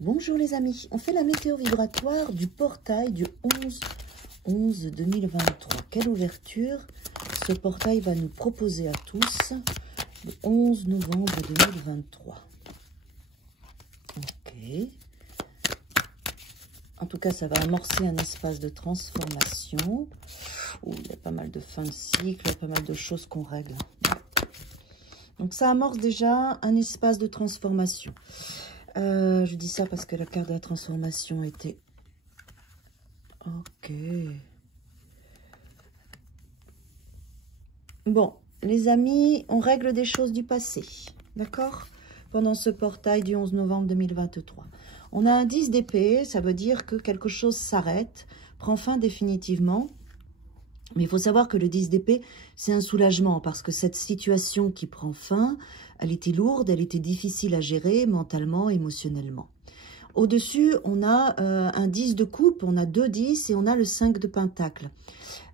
Bonjour les amis, on fait la météo vibratoire du portail du 11-2023. Quelle ouverture ce portail va nous proposer à tous le 11 novembre 2023. Ok. En tout cas, ça va amorcer un espace de transformation. Il y a pas mal de fin de cycle, pas mal de choses qu'on règle. Donc ça amorce déjà un espace de transformation. Je dis ça parce que la carte de la transformation était... Ok. Bon, les amis, on règle des choses du passé. D'accord? Pendant ce portail du 11 novembre 2023. On a un 10 d'épée, ça veut dire que quelque chose s'arrête, prend fin définitivement. Mais il faut savoir que le 10 d'épée, c'est un soulagement parce que cette situation qui prend fin, elle était lourde, elle était difficile à gérer mentalement, émotionnellement. Au-dessus, on a un 10 de coupe, on a 2 10 et on a le 5 de pentacle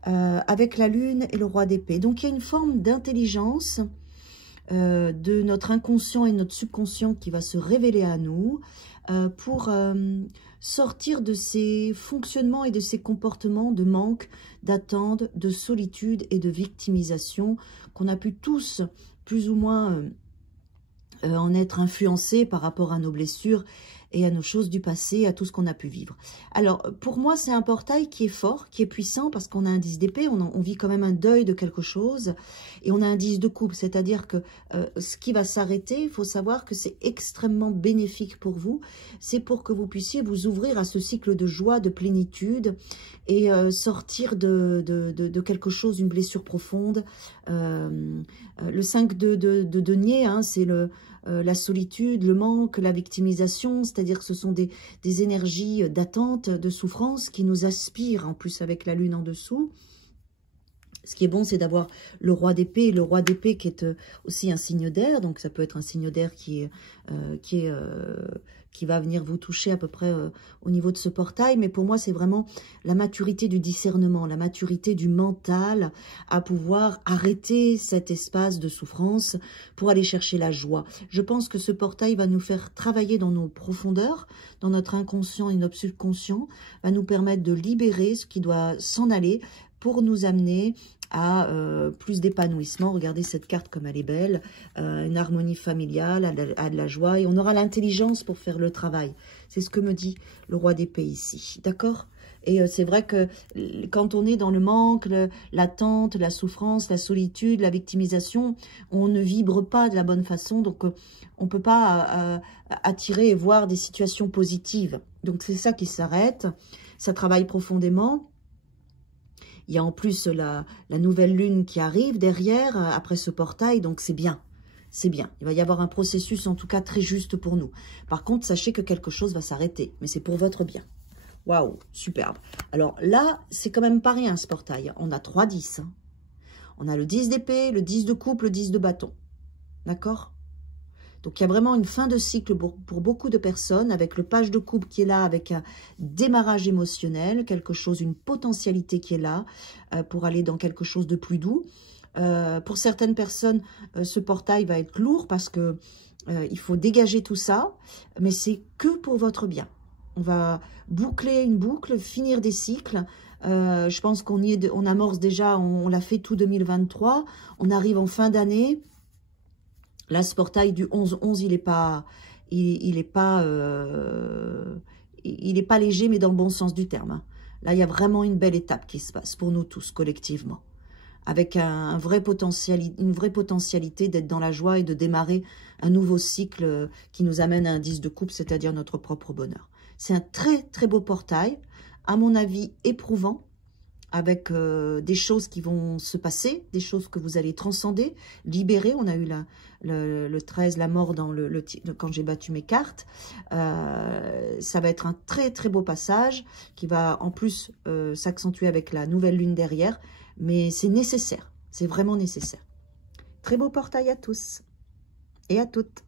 avec la lune et le roi d'épée. Donc, il y a une forme d'intelligence de notre inconscient et notre subconscient qui va se révéler à nous pour sortir de ces fonctionnements et de ces comportements de manque, d'attente, de solitude et de victimisation qu'on a pu tous plus ou moins en être influencés par rapport à nos blessures et à nos choses du passé, à tout ce qu'on a pu vivre. Alors, pour moi, c'est un portail qui est fort, qui est puissant, parce qu'on a un 10 d'épée, on vit quand même un deuil de quelque chose, et on a un 10 de coupe, c'est-à-dire que ce qui va s'arrêter, il faut savoir que c'est extrêmement bénéfique pour vous, c'est pour que vous puissiez vous ouvrir à ce cycle de joie, de plénitude, et sortir de quelque chose, une blessure profonde. Le 5 de denier, hein, c'est la solitude, le manque, la victimisation, c'est-à-dire que ce sont des énergies d'attente, de souffrance qui nous aspirent, en plus avec la lune en dessous. Ce qui est bon, c'est d'avoir le roi d'épée, qui est aussi un signe d'air, donc ça peut être un signe d'air qui va venir vous toucher à peu près au niveau de ce portail, mais pour moi, c'est vraiment la maturité du discernement, la maturité du mental à pouvoir arrêter cet espace de souffrance pour aller chercher la joie. Je pense que ce portail va nous faire travailler dans nos profondeurs, dans notre inconscient et notre subconscient, va nous permettre de libérer ce qui doit s'en aller pour nous amener à plus d'épanouissement. Regardez cette carte comme elle est belle, une harmonie familiale, à de la joie, et on aura l'intelligence pour faire le travail. C'est ce que me dit le roi d'épée ici, d'accord? Et c'est vrai que quand on est dans le manque, l'attente, la souffrance, la solitude, la victimisation, on ne vibre pas de la bonne façon, donc on ne peut pas attirer et voir des situations positives. Donc c'est ça qui s'arrête, ça travaille profondément. Il y a en plus la nouvelle lune qui arrive derrière, après ce portail, donc c'est bien. C'est bien. Il va y avoir un processus, en tout cas, très juste pour nous. Par contre, sachez que quelque chose va s'arrêter, mais c'est pour votre bien. Waouh, superbe. Alors là, c'est quand même pas rien, ce portail. On a 3 10. Hein. On a le 10 d'épée, le 10 de coupe, le 10 de bâton. D'accord ? Donc, il y a vraiment une fin de cycle pour beaucoup de personnes, avec le page de coupe qui est là, avec un démarrage émotionnel, quelque chose, une potentialité qui est là, pour aller dans quelque chose de plus doux. Pour certaines personnes, ce portail va être lourd parce que il faut dégager tout ça, mais c'est que pour votre bien. On va boucler une boucle, finir des cycles. Je pense on amorce déjà, on l'a fait tout 2023. On arrive en fin d'année. Là, ce portail du 11-11, il est pas léger, mais dans le bon sens du terme. Hein. Là, il y a vraiment une belle étape qui se passe pour nous tous, collectivement. Avec une vraie potentialité d'être dans la joie et de démarrer un nouveau cycle qui nous amène à un 10 de coupe, c'est-à-dire notre propre bonheur. C'est un très, très beau portail, à mon avis, éprouvant, avec des choses qui vont se passer, des choses que vous allez transcender, libérer. On a eu le 13, la mort quand j'ai battu mes cartes. Ça va être un très très beau passage qui va en plus s'accentuer avec la nouvelle lune derrière. Mais c'est nécessaire, c'est vraiment nécessaire. Très beau portail à tous et à toutes.